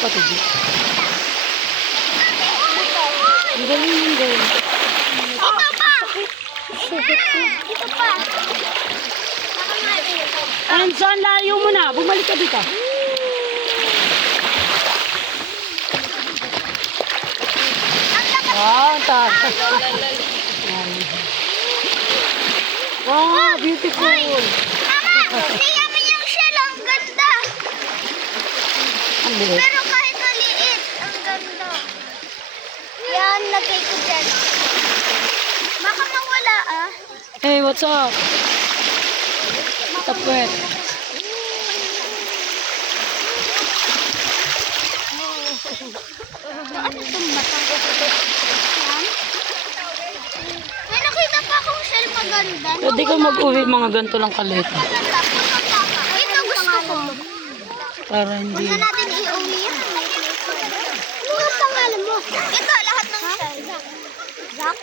kapatid. Ang galing yung girl. Ito pa! Ito pa! And saan layo mo na? Bumalik ka dito. Wow, taas. Wow, beautiful. Mama, tingnan mo yung shell. Ang ganda. Ang liit. Pero kahit maliit, ang ganda. Yan, lagay ko dyan. Baka mawala ah. Hey, what's up? Tapwet. Ano itong batang? Yan. May nakita pa akong shell maganda. Pwede ka mag-uwi mga ganito lang kalit. Ito gusto ko. Para hindi. Huwag na natin i-uwi yan. Ano ang pangalan mo? Ito, lahat ng shell. Zach?